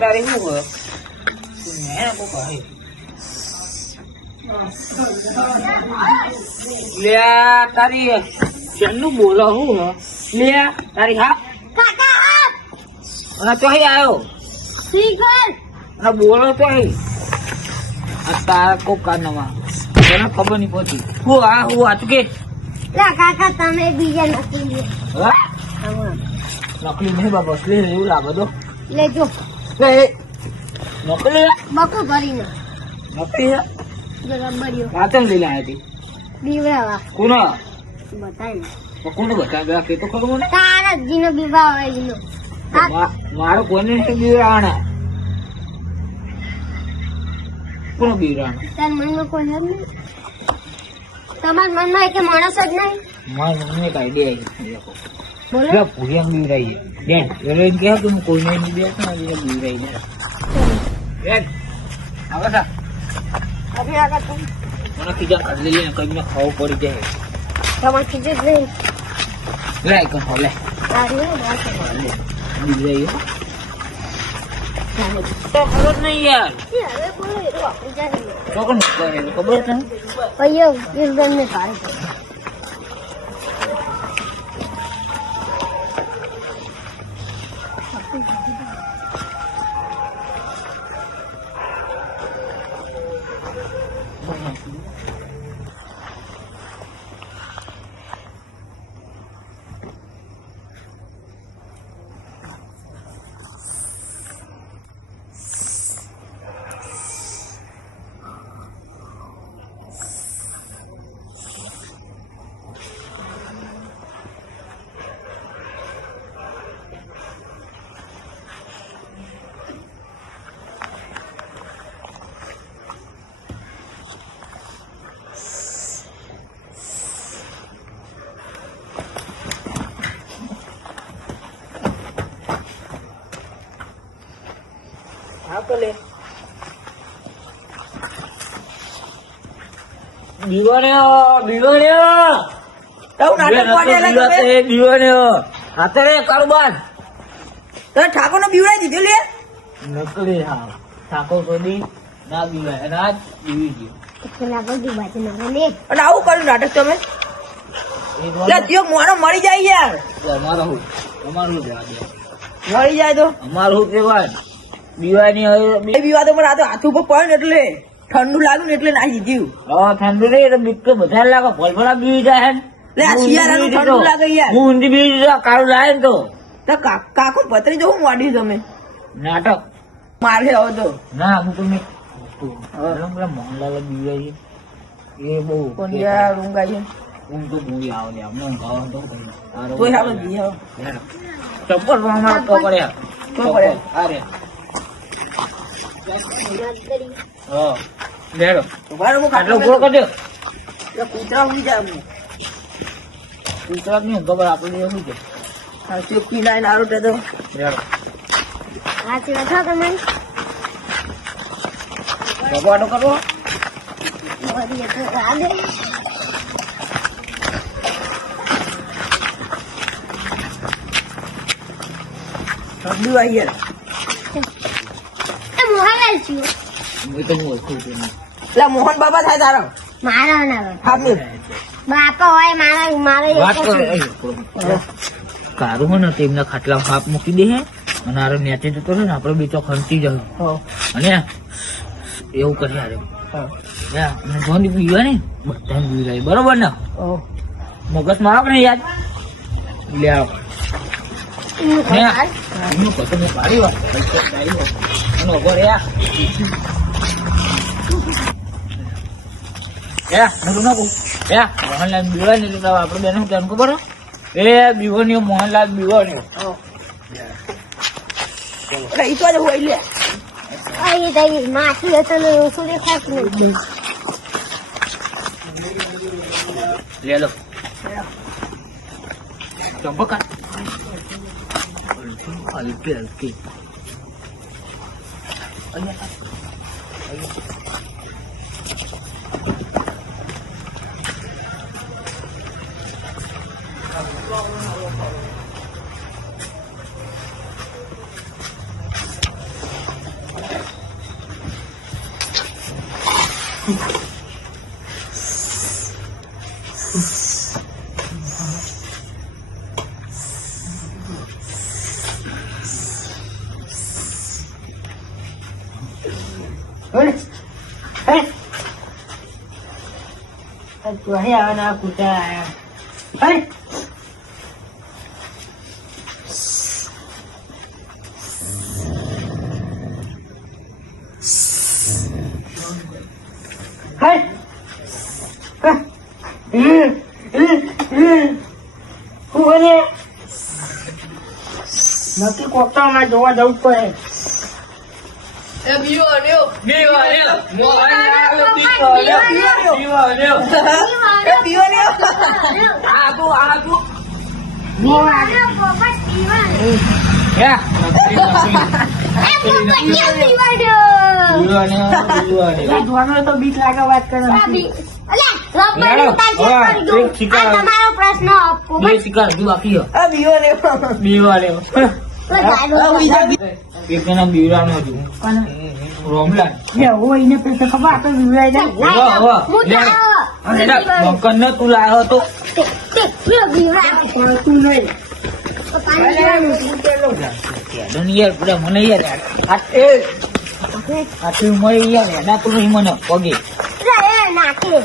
તારી શું હોય મેં કો કહે લે તારી ચેનું બોલો હું લે તારી હા કાકા આપ અને તો અહીં આવ્યો શીખર અને બોલો તો અહીં આ તારા કો કાનમાં મને ખબર નહીં પહોંચી હું આ કે લા કાકા તમે બીજા નકલી હા નકલી નહીં બાબા અસલી એવું લાગે તો લેજો લે નકલી બકુ ભરીને નકલી બરાબરિયો રાતન લઈ લાયા હતી બીવરાવા કોના બતાય કોને બતાવ્યા કે તો ખરું મને તારા જીનો બીવા હોય જીનો મારો કોઈને બીવરાણા કોનો બીવરાણા તાર મનમાં કોઈ હે નહીં તમારા મનમાં એક માણસ જ નહીં મારા મમ્મી એક આઈડિયા બોલો આવી પૂરી બીવરાઈએ બેન એટલે એમ કહે કે હું કોઈને નહીં બેઠા બીવરાઈ બેન આવે તા અભી આગળ તું મને કીધા કાઢી લઈને કઈ ખાવું પડી જાય તમારે ખીજે જ નહીં લે કઈ ખાવ લે તારી બીવરાઈએ તો ખબર નહીં યાર હવે બોલો એ તો આપણી જાય તો કોણ ખબર છે ભૈયો કિરદન ને કાઢે ઠાકોર નો બીવડાઈ દીધો લે નકલી હા ઠાકોર કોદી ના બીવાય રાત બીવી ગયો પેલા બધી બાજુ ના લે અને આવું કર્યું નાટક તમે લે ત્યો મોનો મરી જાય યાર અમારું જવા દે મરી જાય તો અમારું કેવાય બીવાની હવે બે બીવા તો પણ આ તો હાથ ઉપર પડે ને એટલે ઠંડુ લાગ્યું ને એટલે નાહી જીવ હા ઠંડુ નહીં એટલે બીક તો બધા લાગે ભલભલા બીવી જાય લે આ શિયાળાનું ઠંડુ લાગે યાર હું ઊંધી બીવી જાય કાળું લાવે ને તો કાકો પતરી જવું મોડ્યું તમે નાટક મારે હવે તો ના હું તમને પેલા મોહનલાલ બીવાય એ બહુ પણ યાર ઊંઘ આવી ઊંઘ તો પૂરી આવે ને અમને ઊંઘ આવે તો તોય આપણે જી હવે ચપ્પલ અમારે તો પડ્યા તો પડે અરે હા લેડો મારે હું આટલો ખાટલો ગોળ કરજો કૂતરા ઉડી જાય અમને ગુજરાત ની ખબર આપણે શું છે ચોખ્ખી લાઈન આરો તે તો લેડો હાથી બેઠો તમે ભગવાડો કરવો બધી તો રાડે ઠંડુ આવી યાર એ મોહનલાલ છું હું તો હું ઓળખું છું એટલે મોહન બાબા થાય તારો મારા ના આપને બાપા હોય મારા મારે વાત કરો કારું હોય ને તેમના ખાટલા હાપ મૂકી દે અને આરો નેચે જતો રહે ને આપડે બીજો ખંતી જવું અને એવું કરી આરે અને જોની પીવા ને બધા પી જાય બરોબર ને મગજ મારો કે નહીં યાદ લે આવો હું કતો મેં પાડી વાત અને ઉભો રહ્યા નાખું મોહનલાલ બીવા ને એટલે આપડે બેન શું ખબર એ બીવો મોહનલાલ બીવો ને એટલે ઈ તો જ હોય લે આઈ દઈ માથી હતો ને ઓછું દેખાતું નથી લે લો ચંપકા હલકી હલકી ચોહી આવવાના કૂતરા આયા હે નક્કી કોકતા જોવા જવું પડે તો બીક લાગે વાત કરે તમારો પ્રશ્ન બે શિકાર હજુ બાકી હે. એક જણા બીવરાનો હતું રોમલાલ. હોય ને પછી ખબર આપણે વિવરાઈ જાય મકન તું લાવ્યો હતો તું નહીં યાર પૂરા મને યાર આટલી ઉંમરે યાર એના તું નહીં મને પગે નાખે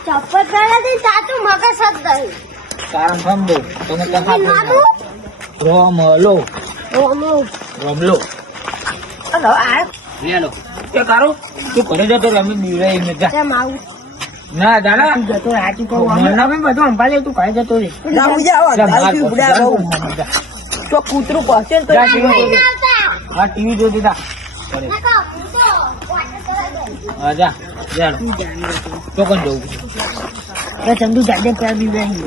ચપ્પલ પહેલાથી સાચું મગજ જ ગયું કારણ સમજો તમે રોમલો રોમલો લો એ કારો તું ઘરે જતો રે, અમે બીવરાઈ ને જા કેમ આવું ના દાદા જતો રાજી કહું મને બી બધું સંભાળે તું કઈ જતો રે તો કૂતરું પહોંચે ને તો હા ટીવી જોતી તા હા જા જા તો કોણ જવું ચંદુ જાડે ત્યાં વિવરાઈ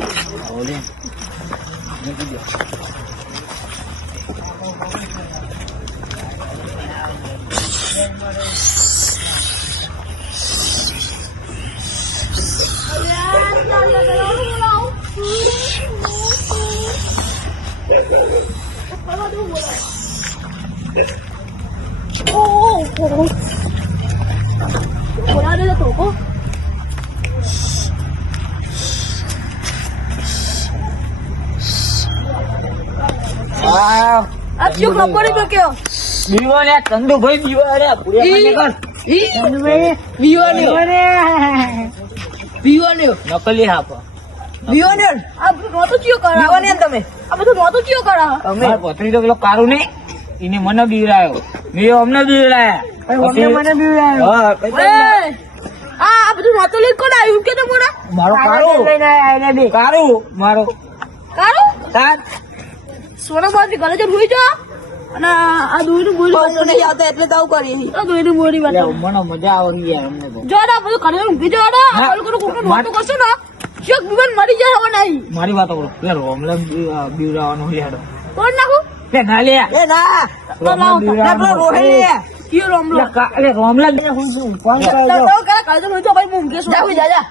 ચંદુભાઈ બીવા નકલી હાપ પથરી તો પેલો કારું નહીં એને મને બીવરાયો મેં અમને બીવરાયા મારો કારું મારો સોના બાજુ ઘરે જઈને હુઈ જા અને આ દોઈનું બોરી નહીં આવતા એટલે તો આવું કરીએ આ દોઈનું બોરી મને મજા આવે યાર અમને તો જો ના બધું ઘરે ઊંઘી જાવ ને આ લોકો કોકનું મોટું કરશો ને શેક બીમાર મરી જાય હવે નહીં મારી વાત કરો પેલા રોમલા બીવરાવાનો યાડો કોણ નાખું એ ના લે એ ના રોમલા બીવરાવાનો રોહે કયો રોમલો અરે રોમલા હું શું કોણ કરે તો કરે કાલ તો તો ભાઈ ઊંઘે છો જા જા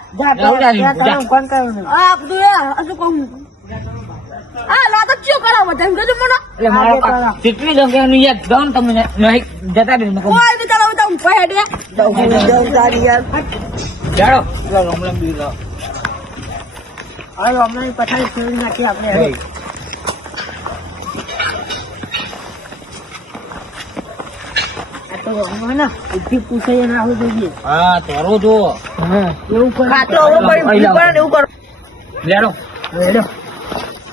કોણ કરે આ બધું આ શું કહું આ લાતો કયો કરાવો તેમ કહેજો મને એટલે મારો કેટલી જગ્યાનું યાર ગાઉન તમને નહીં જતા રહે કોઈ બી કરાવો તો હું પહેડે તારી યાર જાડો પેલા રોમલા બીવરાવ હવે અમને પથારી ફેરવી નાખી આપણે હવે આ તો અમે ને ઉઠી પૂછાય ના આવું જોઈએ હા તારો જો હા એવું કરે કાટલો હવે પડી ઉપર ને એવું કરો લેડો રેડો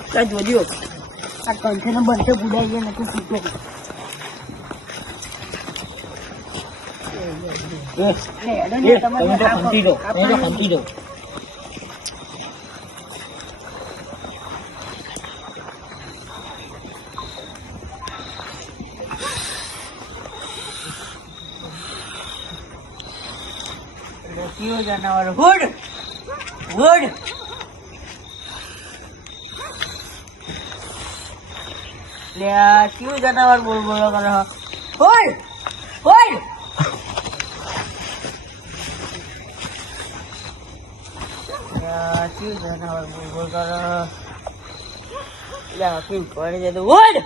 તા જોજો આ કંઠે બંધે બુડાઈ ગયા નથી પૂછો તમે તો ખંતી દો ખંતી દો કયો જનાવર હુડ હુડ લે આ કયું જનાવર બોલ બોલો કરે હુડ હુડ કયું જનાવર બોલ બોલ કરે લે કેવું પડે છે તો હુડ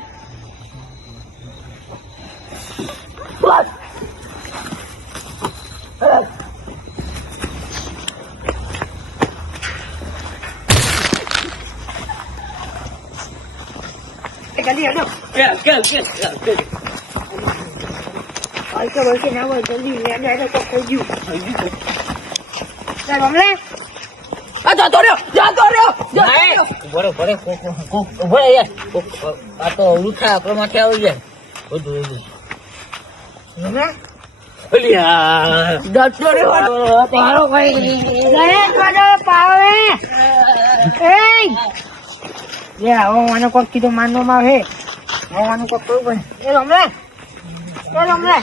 જલ્દી હેડો કે ના હોય જલ્દી હેડો તો થઈ ગયું આ જતો રહ્યો નહીં, ઉભો રહો, ઉભો રહો યાર. આ તો અવળું થાય, આપણા માથે આવી જાય. બધું અલ્યા. જતો રહ્યો તારો ભાઈ પાવે લે આવો મને કોક કીધું માનવામાં આવે આવવાનું કોક કરવું પડે એ રમલે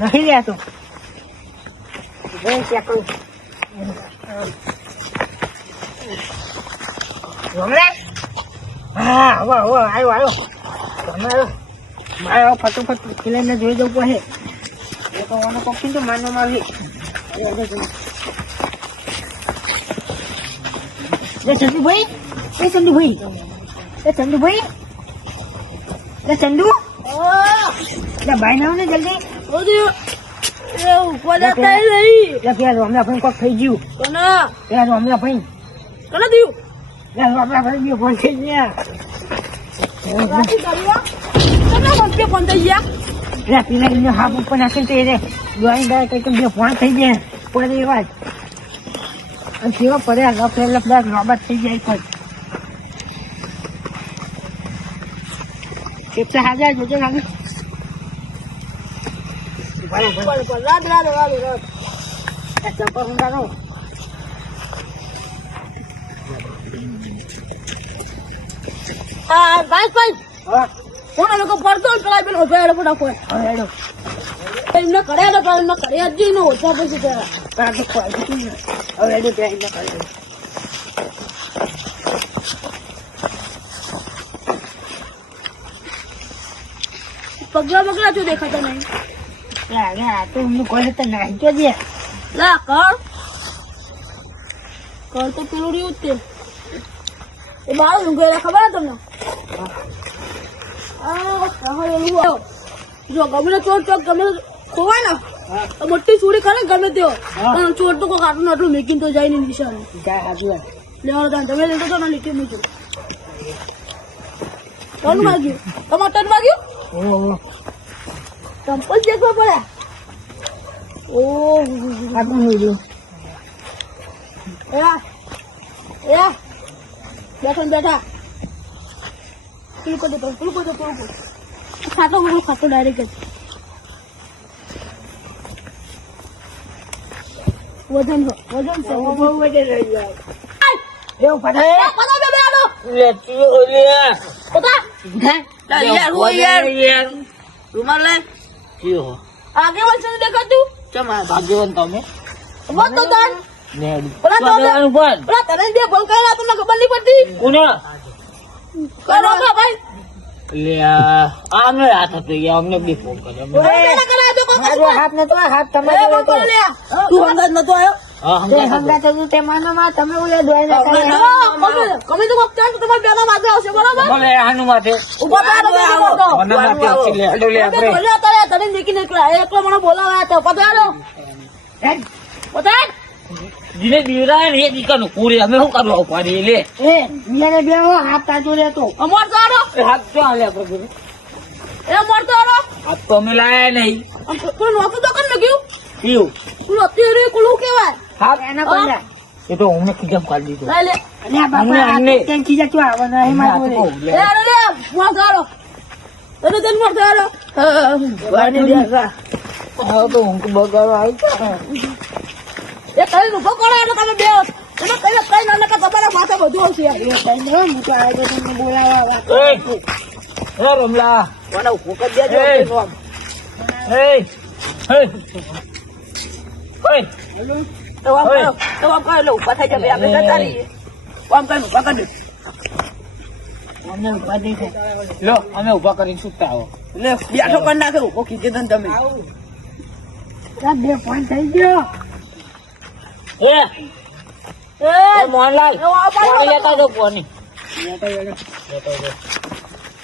નહીં લે તો ચેક કરું રમલે હા હવે આવ્યો મારે ફટોફટ ખેલાઈને જોઈ જવું પડે એ તો મને કોક કીધું માનવામાં આવે ચંદુભાઈ ભાઈ ના ને જલ્દી અમને ભાઈ કોક થઈ ગયું અમને ભાઈ ફોન થઈ ગયા હાફ ઉપર નાખી તો એ ફોન થઈ ગયા પડે વાત અને કેવા પડ્યા લફડા રોબત થઈ જાય કોઈ કેટલા હાજર જોજો લાગે ચંપા ઊંડા નો પડતો પેલા પેલો ફટાફટ એમને કર્યા જ જઈને ઓછા પછી પગલા બગલા શું દેખાતા નહીં તો એમનું કોઈ તો નાખજો દે કર તો પેલું રહ્યું જ તે એ બાળ ઊંઘેલા ખબર તમને જો ગમે ચોર ચોક ગમે ખોવાય ને મોટી ચોરી કરે ગમે તેઓ પણ ચોર તો કોઈ આટલું આટલું મેકીને તો જાય ને નિશાન લેવાનું તમે લેતો તો ને લીટી મૂક્યું કોણ વાગ્યું તમારે ટન વાગ્યું ચંપલ દેખવા પડ્યા બેઠા પેલું કરી દો ખાતો ડાયરેક્ટ વજન છે બહુ વજન રહી જાય એવું રૂમાલ લે આગેવાન છે દેખાતું ચમા ભાગ્યવાન તમે બસ તો તાન પેલા તને બે ફોન કર્યા તમને ખબર નહીં પડતી કોના કરો કે ભાઈ લે આમને હાથ હતો અમને બી ફોન કર્યો હાથ નતો હાથ તમારે તું હંગાત નતો આવ્યો હંગાત તે માનોમાં તમે ઓલે દોઈ ના કમે તો વખત તમારે બેના માથે આવશે બરાબર ભલે આનું માથે ઉભા પાડો આના માથે આવશે લે આપણે બોલ્યા તારે તને નીકળી નીકળ્યા એકલો મને બોલાવા તો પધારો પધાર જીને દીવરા ને એ દીકાનું પૂરી અમે શું કરવા ઉપાડી લે એ મિયાને બેહો હાથ તાજો લેતો અમર તારો હાથ તો આલે આપણે એ મર તારો હાથ તો અમે લાયા નહીં પણ નોતું તો કર નગ્યું પીવું કુલો તેરે કુલો કેવાય હાથ એના પડ્યા એ તો અમને ખીજમ કાઢી દીધો લે અને આ બાપા તેન ખીજા ક્યાં આવવાના એ માં લે લે મર તારો તને તેન મર તારો વાને દેખા હા તો ઊંઘ બગાડો આવી એ કઈ નું પકડો એટલે તમે બે તમે કઈ નાના કા તમારા માથે બધું આવશે યાર એ કઈ ન હું તો આવે તમને બોલાવા એ રમલા મને ફોકસ દેજો એ તો આમ કહો લો ઉભા થઈ જાય આપણે જતા રહીએ આમ કઈ ઉભા કરી અમને ઉભા દે લો અમે ઉભા કરીને સુતા આવો લે બેઠો કરી નાખે ઉભો કીધે તને તમે બે ફોન થઈ ગયો એ મોહનલાલ લેતા દો કોની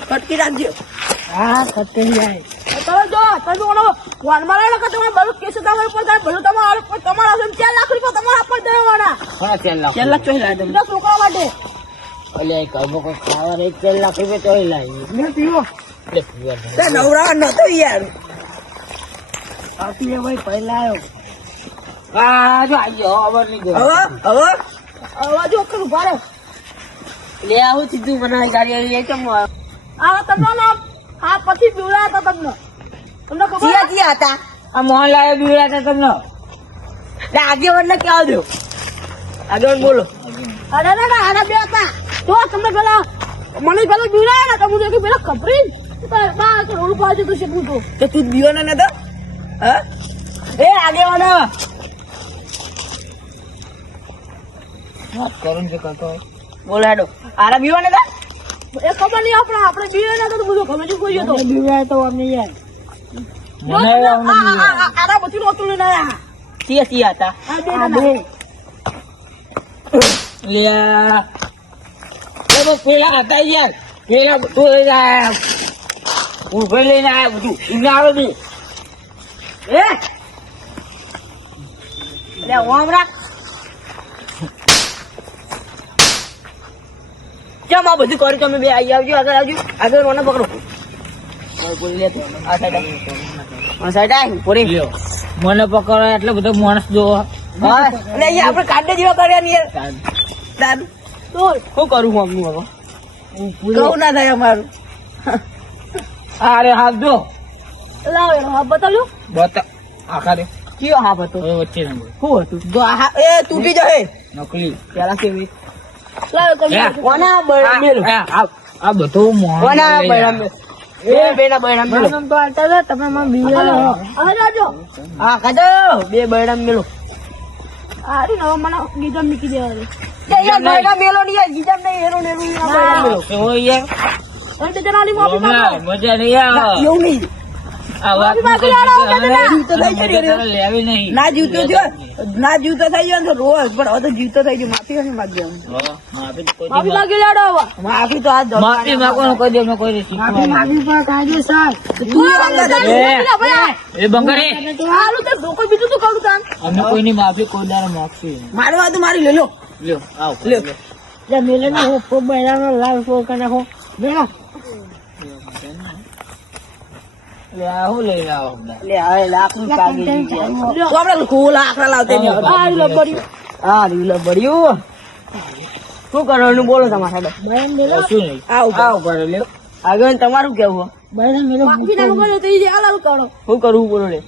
કટકી રાખજો હા કટકી જાય તમે જો તમે ઓનો વાન મારા કે તમે બલુ કેસ તમારે પર થાય બલુ તમારે પર તમારા 4 લાખ રૂપિયા તમારા પર દેવાના હા 4 લાખ ચોઈ લાય દે છોકરા માટે અલે કઈ કોઈ ખાવા રે 4 લાખ રૂપિયા ચોઈ લાવી લે પીવો લે પીવા તે નવરા નતો યાર આવતી રે ભાઈ પહેલા આવ્યો આ જો આઈ ગયો ખબર નહીં ગયો હવે અવાજ ઓકર ઉભા રહો લે આવું સીધું બનાવી ગાડી લે કેમ આ તમને ના આ પછી પીવડાયા હતા તમને ખબર ચિયા ચિયા હતા આ મોહનલાલ બીવડા હતા તમને લે આગેવાન ને કેવા દો આગેવાન બોલો અરે ના આના બે હતા તો તમને પેલા મને પેલા પીવડાયા ને તમને કે પેલા ખબરી બા તો રોડ પાછો તો શીખું તો તો તું બીવાનો નતો હા એ આગેવાનો વાત કરું છે કરતો બોલ હેડો આરા બીવાનો હતા એ ખબર નહીં આપણે પીવડાયા હતા તો બધું ખબર નહીં કોઈ તો પીવડાયા તો અમને યાર મને આરા બધું નહોતું લઈને આયા ચિયા ચિયા હતા આ બે લ્યા એ પેલા હતા યાર પેલા બધું લઈને આયા ઉભે લઈને આયા બધું એમને આવે બી એ લે ઓમ રાખ કેમ આ બધું કર્યું તમે બે આવી આગળ મને પકડો બોલી લે આ સાઈડ આ પોરી મને પકડો એટલે બધો માણસ જો એટલે અહીંયા આપણે કાઢે જેવા કર્યા ને યાર દાદુ તો શું કરું હું અમનું હવે કહું ના થાય અમારું અરે હાથ જો લાવો હા બતાવજો બતા આખા રે કયો હાફ હતો વચ્ચે નંબર શું હતું જો એ તૂટી જશે નકલી પેલા કેવી કોના બળા મેલ આ બધું કોના બળા મેલ એ બેના બળા મેલ તો આટા તમે માં બીજા હવે જાજો આ કાજો બે બળા મેલો આરી નવા મને ગીધમ નીકી દેવા દે કે યાર બળા મેલો ની યાર ગીધમ નહીં એરો નેરો ના બળા મેલો ઓ યાર અને તે જણાની માફી માંગો મજા નહીં આવે એવું નહીં આ વાત લેવી નહીં ના જીવતો થયો ના જીવતો થઈ ગયો તો રોજ પણ હવે તો જીવતો થઈ ગયો માફી નહીં માંગી માફી માંગી લેડો હવે માફી તો આ માફી માંગવાનું કોઈ દે કોઈ માફી માંગી પણ કાજે સાહેબ એ બંગારે હાલું તો ધોકો બીજું તો કરું તાન અમે કોઈની માફી કોઈ દાડો માગશું મારું આ તો મારી લે લો લ્યો આવ લ્યો લે મેલે ને હો ફો બૈરાનો લાલ ફો કને હો બેનો લે આવો લઈ આવો લે હવે લાકડું કાગી દીધી તો આપણે ખોલા આખરા લાવતે ની આ લો બડી આ રીલો બળ્યું શું કરવાનું બોલો તમારા સાહેબ બૈરાન મેલો શું નહીં આવ કરે લ્યો આગળ તમારું કેવું બૈરાન મેલો માફી ના માંગો તો ઈ આલાલ કરો શું કરવું બોલો લે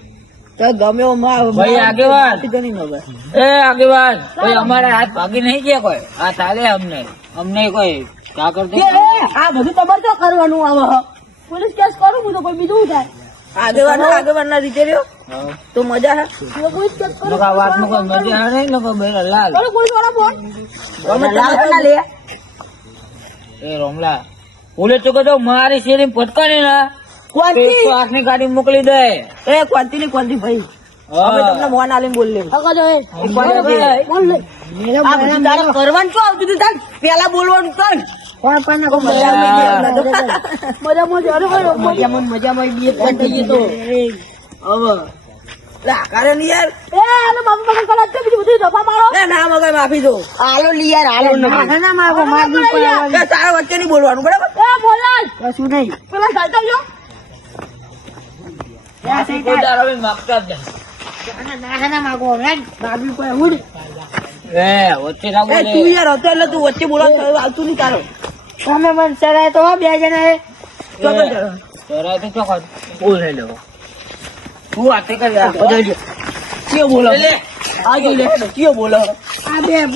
તો ગમે એવો ભાઈ આગેવાન તો નહીં મગર એ આગેવાન કોઈ અમારા હાથ ભાગી નહીં ગયા કોઈ આ ચાલે અમને કોઈ કા કરતો આ બધું તમારે તો કરવાનું આવે પોલીસ કેસ કરું હું તો કોઈ બીજું થાય આગેવાન ના રીતે રહ્યો તો મજા હે પોલીસ કેસ કરું નકા વાત નો કોઈ મજા નહીં નકો બેરા લાલ બોલો પોલીસ વાળા ફોન અમે લાલ ના લે એ રોમલા પોલીસ તો કદો મારી શેરી પટકાને ના ક્વાંટી આખની ગાડી મોકલી દે એ ક્વાંટી ની ક્વાંટી ભાઈ અમે તમને મોન આલીને બોલ લે હગો જો એ બોલ લે આ બધું તારે કરવાનું શું આવતું તું તાર પેલા બોલવાનું કર કોણ પણ કો મજામાં બી પણ થઈ ગયો તો હવે લા કરે ની યાર એ આલો માફી માંગો કર તો બીજું બધું દફા મારો એ ના મગર માફી દો આલો લી યાર આલો ના માગો માફી પડે તારા વચ્ચે નહીં બોલવાનું બરાબર એ બોલાય કશું નહીં પેલા સાચા જો કોઈ દાડો બી માગતા જ વચ્ચે ના બોલે તું યાર હતો એટલે તું વચ્ચે બોલવા આવતું નહીં તારો તમે મન ચડાય તો બે જણા જરા તો ચોખા બોલ રે લેવો તું વાતે કરી આ કયો બોલો લે આ જો લે કયો બોલો આ બે